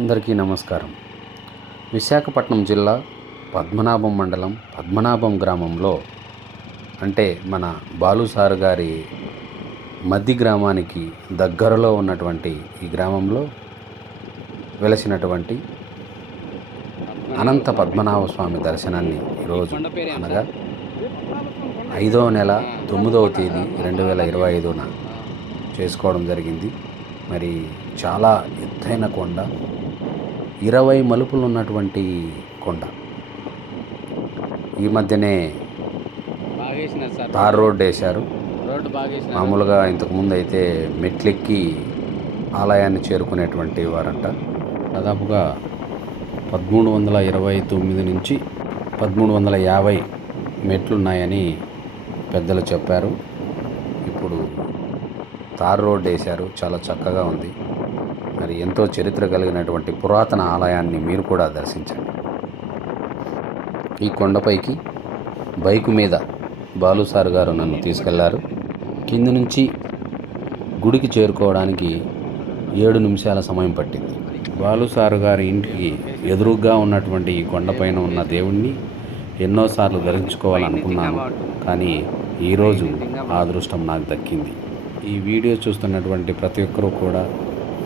అందరికీ నమస్కారం. విశాఖపట్నం జిల్లా పద్మనాభం మండలం పద్మనాభం గ్రామంలో అంటే మన బాలుసారు గారి మద్ది గ్రామానికి దగ్గరలో ఉన్నటువంటి ఈ గ్రామంలో వెలసినటువంటి అనంత పద్మనాభ స్వామి దర్శనాన్ని ఈరోజు అనగా ఐదవ నెల తొమ్మిదవ తేదీ రెండు వేల ఇరవై ఐదున చేసుకోవడం జరిగింది. మరి చాలా ఎత్తైన కొండ ఇరవై మలుపులు ఉన్నటువంటి కొండ. ఈ మధ్యనే తార్ రోడ్ వేశారు. మామూలుగా ఇంతకుముందు అయితే మెట్లెక్కి ఆలయాన్ని చేరుకునేటువంటి వారంట. దాదాపుగా పదమూడు వందల ఇరవై తొమ్మిది నుంచి పదమూడు వందల యాభై మెట్లున్నాయని పెద్దలు చెప్పారు. ఇప్పుడు తార్ రోడ్ వేశారు. చాలా చక్కగా ఉంది. మరి ఎంతో చరిత్ర కలిగినటువంటి పురాతన ఆలయాన్ని మీరు కూడా దర్శించండి. ఈ కొండపైకి బైకు మీద బాలుసార్ గారు నన్ను తీసుకెళ్ళారు. కింది నుంచి గుడికి చేరుకోవడానికి ఏడు నిమిషాల సమయం పట్టింది. బాలుసారు గారి ఇంటికి ఎదురుగ్గా ఉన్నటువంటి ఈ కొండపైన ఉన్న దేవుణ్ణి ఎన్నోసార్లు దర్శించుకోవాలనుకున్నాను కానీ ఈరోజు ఆ అదృష్టం నాకు దక్కింది. ఈ వీడియో చూస్తున్నటువంటి ప్రతి ఒక్కరూ కూడా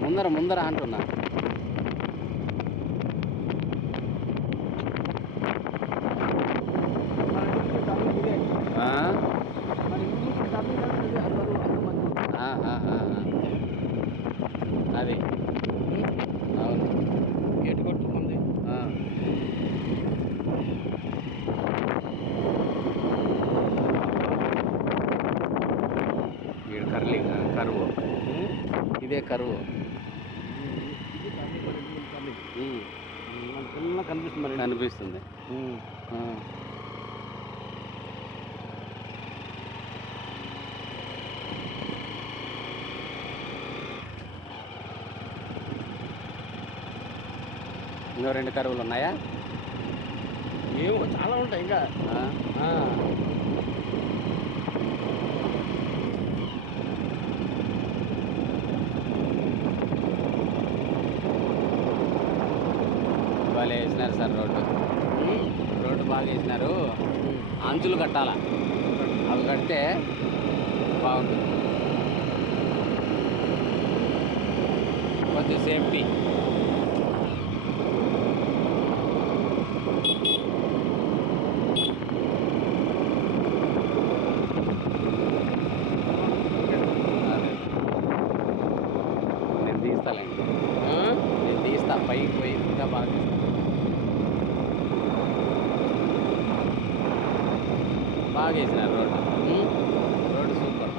ముందర ముందర అంటున్నా మన ఇంటికి డబ్బులు ఇదే. ఆ? మన ఇంటికి డబ్బులు కాదు, ఇదే. అది బరువు, అంత మంది. ఆ, ఆ, ఆ, ఆ. అది అవును గేటు కొట్టు మంది ఆ. ఈడ కర్లీ కరువు ఇదే కరువు. కనిపిస్తుంది మరి. కనిపిస్తుంది. ఇంకో రెండు కరువులు ఉన్నాయా? ఏమో చాలా ఉంటాయి ఇంకా ఆ. ఆ. భలే వేసినారు సార్ రోడ్డు. రోడ్డు బాగా వేసినారు. అంచులు కట్టాలా? అవి కడితే బాగుంటుంది. కొద్ది సేఫ్టీ. నేను తీస్తాలేండి? నేను తీస్తా. పైకి పోయి ఇంకా బాగా తీస్తా. బాగా వేసినారు రోడ్డు ఉం? రోడ్డు సూపర్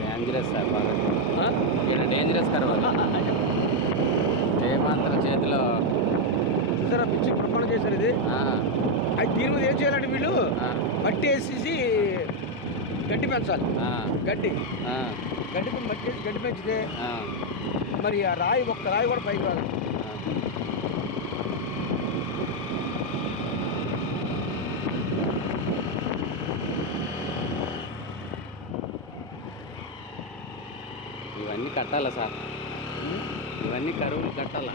డేంజరస్ సార్ బాగా ఆ? ఇక్కడ డేంజరస్ కరవాలి జయమాంత్ర చేతిలో చూసారా పిచ్చి ప్రమాణం చేశారు ఇది ఆ, అది దీని మీద ఏం చేయాలంటే వీళ్ళు ఆ, మట్టి వేసేసి గడ్డి పెంచాలి ఆ, గడ్డి. గడ్డి మట్టి గడ్డి పెంచితే మరి ఆ రాయి ఒక్క రాయి కూడా పైకి రాదు. ఇవన్నీ కట్టాలా సార్? ఇవన్నీ కరువులు కట్టాలా?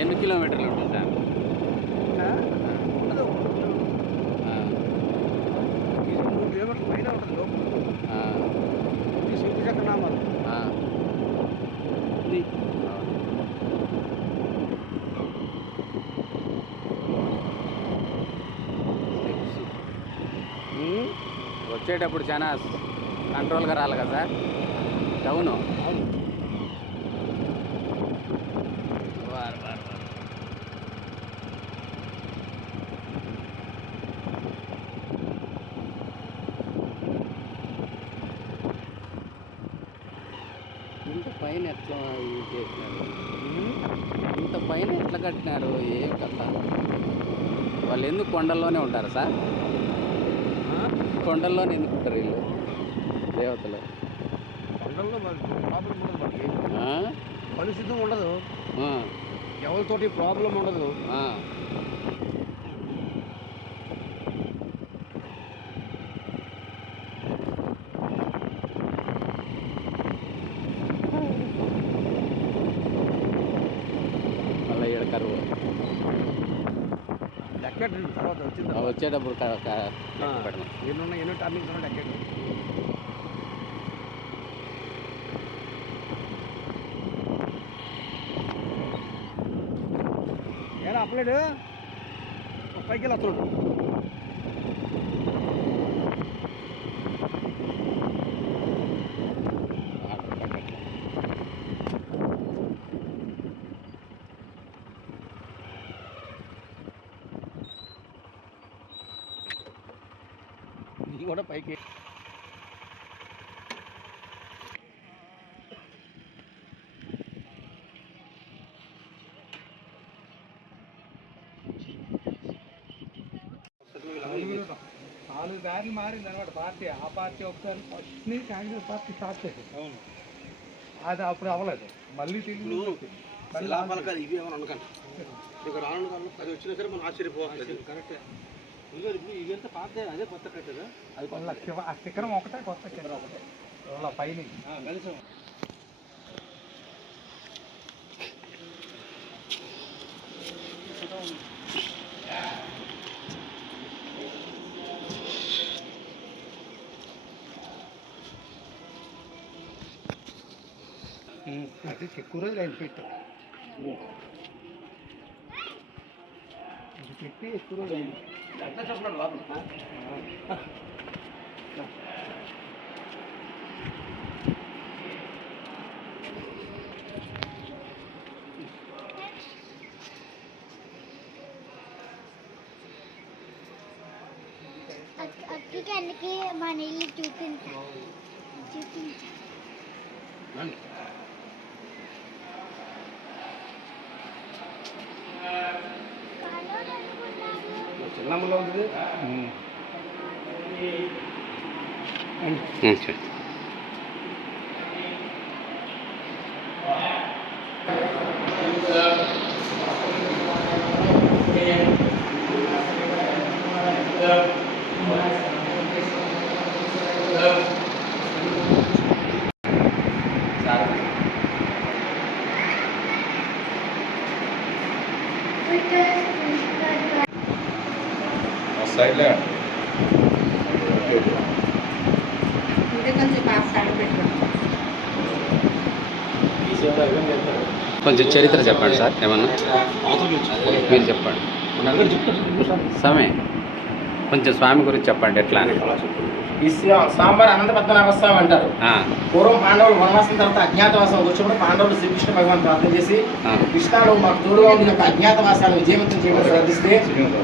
ఎన్ని కిలోమీటర్లు ఉంటుంది సార్ ఆ? ఉండదు. ఆ, ఇది మూడు కిలోమీటర్ల పైన ఉంటుంది లోపు ఆ, ఇది శివచక్ర నామాలు ఆ. ఇది వచ్చేటప్పుడు చాలా కంట్రోల్గా రాలి కదా సార్? డౌను. ఇంత పైన ఎట్లా ఇది చేసినారు? ఇంత పైన ఎట్లా కట్టినారు? ఏం కథ? వాళ్ళు ఎందుకు కొండల్లోనే ఉంటారు సార్? కొండల్లోనే ఎందుకు ఉంటారు వీళ్ళు? దేవతలు. కొండల్లో? కలుషితం ఉండదు ఎవరితోటి ప్రాబ్లం ఉండదు ఆ. మళ్ళీ ఈడ కరువు లెక్కెట్టండి తర్వాత వచ్చింది ఆ వచ్చేటప్పుడు క- క- లెక్క పెడదాం. ఎన్ని ఉన్నాయి ఎన్నో టర్నింగ్స్ ఉన్నాయి లెక్కెట్టండి ఏనా అప్లేడు పైకి వెళ్ళి వస్తున్నాడు కూడా పైకి. నాలుగు దారులు మారింది అనమాట పార్టీ. ఆ పార్టీ ఒకసారి ఫస్ట్ నుంచి కాంగ్రెస్ పార్టీ స్టార్ట్ చేసింది. అవును. అది అప్పుడు అవ్వలేదు. మళ్ళీ తిరిగి శిలాఫలకాలు ఇవి ఏమైనా అనకండి ఇక రాను అది వచ్చినా సరే మనం ఆశ్చర్యపోవాలి కరెక్టే అదే కొత్త కట్టదా అది శిఖరం ఒకటే కొత్త శిఖరం ఒకటే. పైన. కలిసాం అది ఎక్కువ రోజులు ఆయన పెట్టు ఇది పెట్టి ఎక్కువ రోజులు అయింది అక్కడికి అన్నికి మన ఇల్లు చూపించా చూపించా நம்மள வந்து ம் சரி. కొంచెం చరిత్ర చెప్పండి సార్ ఏమన్నా? మీరు చెప్పండి. సమయ. కొంచెం స్వామి గురించి చెప్పండి ఎట్లా అని. సాంబార్ అనంత పద్మనాభ స్వామి అంటారు. పూర్వం పాండవులు వనవాసం తర్వాత అజ్ఞాతవాసం వచ్చినప్పుడు పాండవులు శ్రీకృష్ణ భగవాన్ ప్రార్థన చేసి. కృష్ణాలు మాకు తోడుగా ఉండి యొక్క అజ్ఞాతవాసాన్ని విజయవంతం చేయమని ప్రార్థిస్తే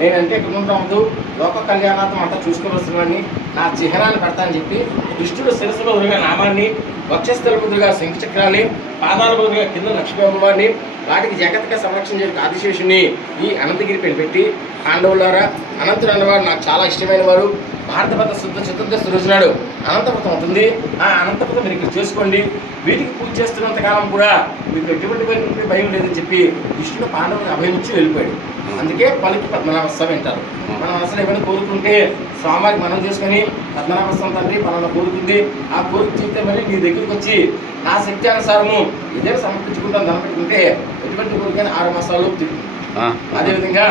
నేనంటే ఇక్కడ ఉంటూ లోక కళ్యాణార్థం అంతా చూసుకోవలసిందని నా చిహ్నాన్ని పెడతానని చెప్పి దుష్టుడు శిరస్సులో ఉరిగా నామాన్ని వక్షస్థల బుద్ధుగా శంఖచక్రాన్ని పాదాల బదులుగా కింద అమ్మవారిని వాటికి జగత్గా సంరక్షణ చేయడానికి ఆదిశేషుని ఈ అనంతగిరి పేరు పెట్టి. పాండవులారా అనంతుడు అన్నవారు నాకు చాలా ఇష్టమైన వారు భారతపత శుద్ధ చతుర్దశి రోజునాడు అనంతపురం అవుతుంది ఆ అనంతపురం మీరు ఇక్కడ చేసుకోండి. వీటికి పూజ చేస్తున్నంత కాలం కూడా మీకు ఎటువంటి భయం- భయం లేదని చెప్పి కృష్ణుడు పాండవుని అభయించి వెళ్ళిపోయాడు. అందుకే పలికి పద్మనాభ స్వామి అంటారు. మనం అసలు ఏమైనా కోరుకుంటే స్వామికి మనం చేసుకొని పద్మనాభ స్వామి తండ్రి పలానా కోరుకుంది ఆ కోరిక చెప్తే మళ్ళీ నీ దగ్గరికి వచ్చి నా శక్తి అనుసారము ఇదే సమర్పించుకుంటాం దనపెట్టుకుంటే ఎటువంటి కోరికైనా ఆరు మాసాలు తిరుగుతుంది. అదేవిధంగా.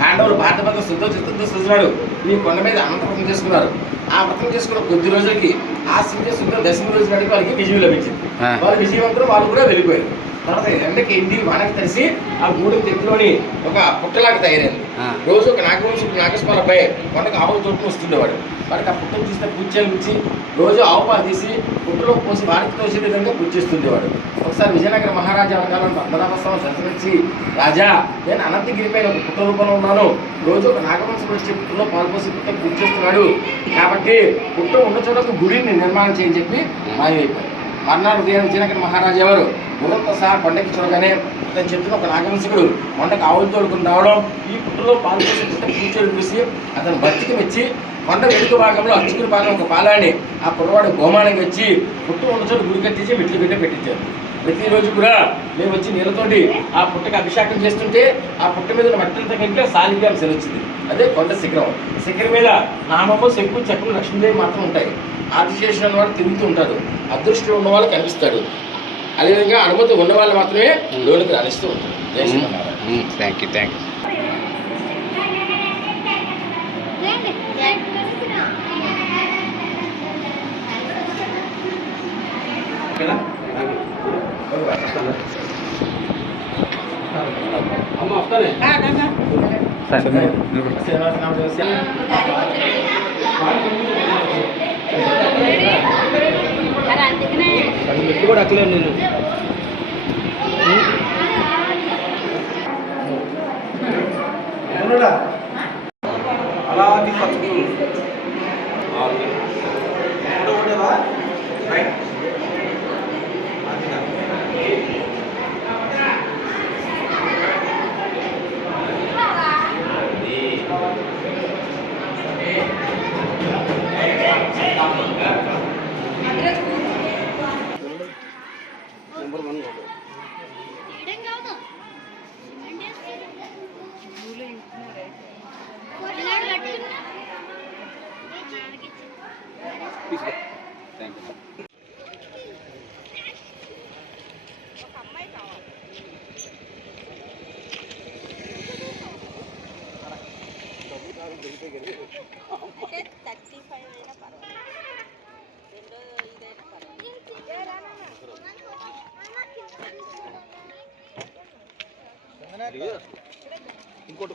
పాండవులు భారతపద శుద్ధ చిత్తంతో సృజనాడు ఈ కొండ మీద అనంతపురం చేసుకున్నారు. ఆ వ్రతం చేసుకున్న కొద్ది రోజులకి ఆ శుద్ధ శుద్ధ దశమి రోజు నాటికి వాళ్ళకి విజయం లభించింది. వాళ్ళు విజయవంతులు వాళ్ళు కూడా వెళ్ళిపోయారు. తర్వాత ఎండకి ఎండి వానకి తడిసి ఆ గూడు తెట్టులోని ఒక పుట్టలాగా తయారైంది. రోజు ఒక నాగవంశపు నాగస్మర అబ్బాయి కొండకు ఆవుల తోటి వస్తుండేవాడు. వాడికి ఆ పుట్టను తీస్తే పూజ చేయించి రోజు ఆవు పాలు తీసి పుట్టలో పోసి వారికి తోసే విధంగా పూజ చేస్తుండేవాడు ఒకసారి విజయనగర మహారాజా అవకాలం పద్మనాభస్వామి దర్శనించి రాజా నేను అనంతగిరి పైన ఒక పుట్ట రూపంలో ఉన్నాను. రోజు ఒక నాగవంశం వచ్చి పుట్టలో పాలు పోసి పుట్ట పూజ చేస్తున్నాడు కాబట్టి పుట్ట ఉన్న చోట ఒక గుడిని నిర్మాణం చేయని చెప్పి మాయమైపోయాడు. మర్నాడు ఉదయం విజయనగర మహారాజా వారు గుర్రంతో సహా కొండకి చూడగానే అతను చెప్తున్న ఒక నాగవంశకుడు కొండకు ఆవులు తోడుకుని రావడం ఈ పుట్టలో పాలు పోసి పుట్ట కూర్చొని చూసి అతను బతికి మెచ్చి కొండ వెనుక భాగంలో అచ్చుకుని భాగం ఒక పాలాన్ని ఆ కుర్రవాడు గోమానికి వచ్చి పుట్టు ఉన్న చోటు గుడి కట్టించి మెట్లు పెట్టి పెట్టించారు. ప్రతిరోజు కూడా మేము వచ్చి నీళ్ళతోటి ఆ పుట్టకి అభిషేకం చేస్తుంటే ఆ పుట్ట మీద ఉన్న మట్టిలతో కంటే సాలిగ్రామ శిల వచ్చింది. అదే కొండ శిఖరం. శిఖరం మీద నామము శక్కు చక్రం లక్ష్మీదేవి మాత్రం ఉంటాయి. ఆదిశేషుడు అన్నవాడు తిరుగుతూ ఉంటాడు. అదృష్టం ఉన్న వాళ్ళు కనిపిస్తాడు. అదేవిధంగా అనుమతి ఉన్న వాళ్ళు మాత్రమే లోనికి రాణిస్తూ ఉంటారు. థ్యాంక్ యూ థ్యాంక్ యూ అమ్మ వస్తానే మెట్లు కూడా అక్కలే నేను అలా తీసుకొచ్చు థ్యాంక్ యూ థర్టీ ఫైవ్ అయినా పర్వాలేదు రెండో ఇదైనా పర్వాలేదు ఇంకోటి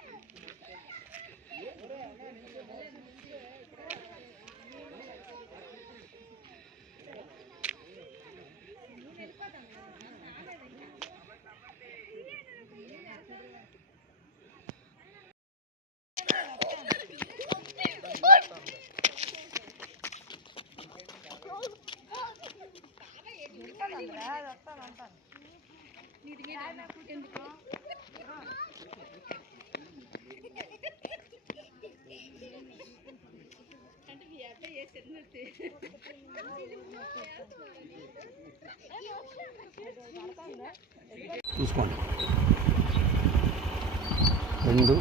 చూసుకోండి. రెండు